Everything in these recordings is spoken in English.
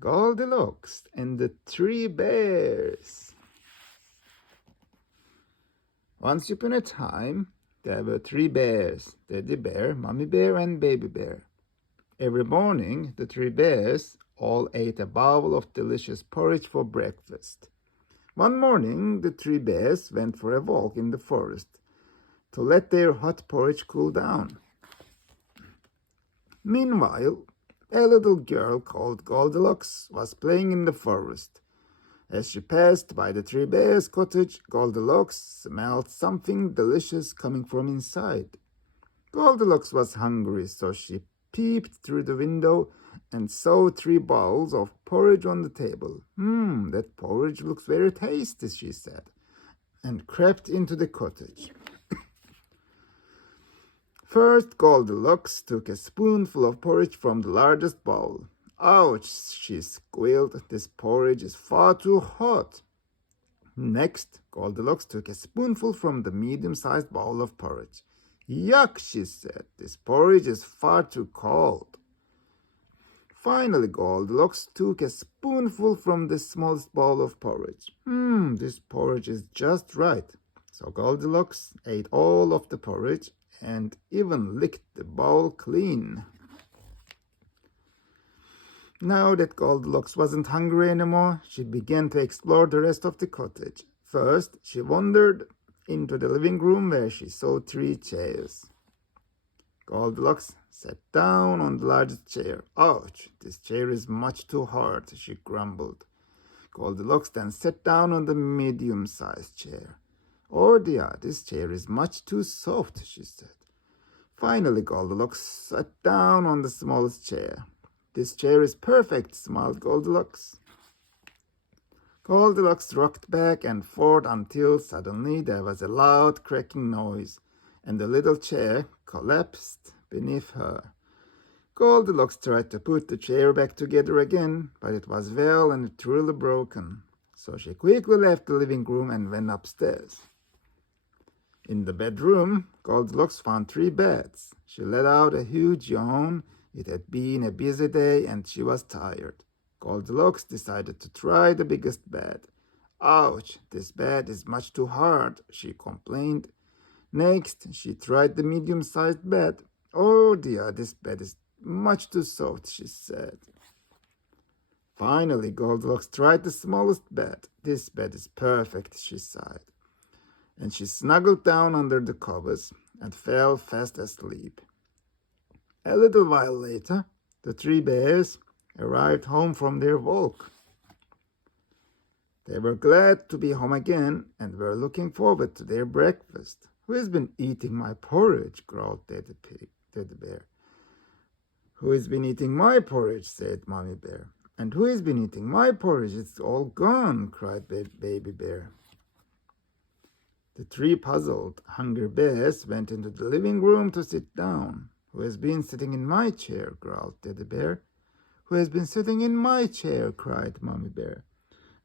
Goldilocks and the Three Bears. Once upon a time, there were three bears, Daddy Bear, Mommy Bear, and Baby Bear. Every morning, the three bears all ate a bowl of delicious porridge for breakfast. One morning, the three bears went for a walk in the forest to let their hot porridge cool down. Meanwhile, a little girl called Goldilocks was playing in the forest. As she passed by the three bears' cottage, Goldilocks smelled something delicious coming from inside. Goldilocks was hungry, so she peeped through the window and saw three bowls of porridge on the table. That porridge looks very tasty, she said, and crept into the cottage. First, Goldilocks took a spoonful of porridge from the largest bowl. Ouch, she squealed. This porridge is far too hot. Next, Goldilocks took a spoonful from the medium-sized bowl of porridge. Yuck, she said. This porridge is far too cold. Finally, Goldilocks took a spoonful from the smallest bowl of porridge. This porridge is just right. So Goldilocks ate all of the porridge and even licked the bowl clean. Now that Goldilocks wasn't hungry anymore, she began to explore the rest of the cottage. First, she wandered into the living room where she saw three chairs. Goldilocks sat down on the largest chair. Ouch, this chair is much too hard, she grumbled. Goldilocks then sat down on the medium-sized chair. Oh dear, this chair is much too soft, she said. Finally, Goldilocks sat down on the smallest chair. This chair is perfect, smiled Goldilocks. Goldilocks rocked back and forth until suddenly there was a loud cracking noise, and the little chair collapsed beneath her. Goldilocks tried to put the chair back together again, but it was well and truly broken. So she quickly left the living room and went upstairs. In the bedroom, Goldilocks found three beds. She let out a huge yawn. It had been a busy day and she was tired. Goldilocks decided to try the biggest bed. Ouch, this bed is much too hard, she complained. Next, she tried the medium-sized bed. Oh dear, this bed is much too soft, she said. Finally, Goldilocks tried the smallest bed. This bed is perfect, she sighed. And she snuggled down under the covers and fell fast asleep. A little while later, the three bears arrived home from their walk. They were glad to be home again and were looking forward to their breakfast. Who has been eating my porridge? Growled Daddy Bear. Who has been eating my porridge? Said Mommy Bear. And who has been eating my porridge? It's all gone, cried Baby Bear. The three puzzled, hungry bears went into the living room to sit down. Who has been sitting in my chair? Growled Teddy Bear. Who has been sitting in my chair? Cried Mommy Bear.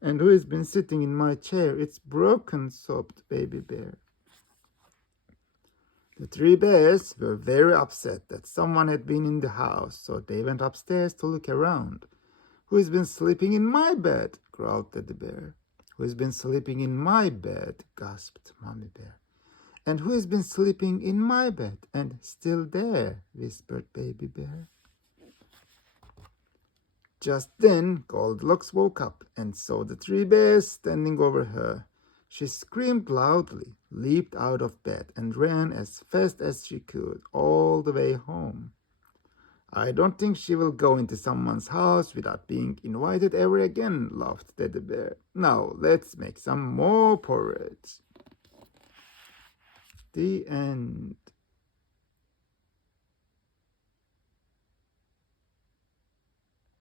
And who has been sitting in my chair? It's broken, sobbed Baby Bear. The three bears were very upset that someone had been in the house, so they went upstairs to look around. Who has been sleeping in my bed? Growled Teddy Bear. Who has been sleeping in my bed? Gasped Mommy Bear. And who has been sleeping in my bed and still there? Whispered Baby Bear. Just then, Goldilocks woke up and saw the three bears standing over her. She screamed loudly, leaped out of bed, and ran as fast as she could all the way home. I don't think she will go into someone's house without being invited ever again, laughed Teddy Bear. Now, let's make some more porridge. The end.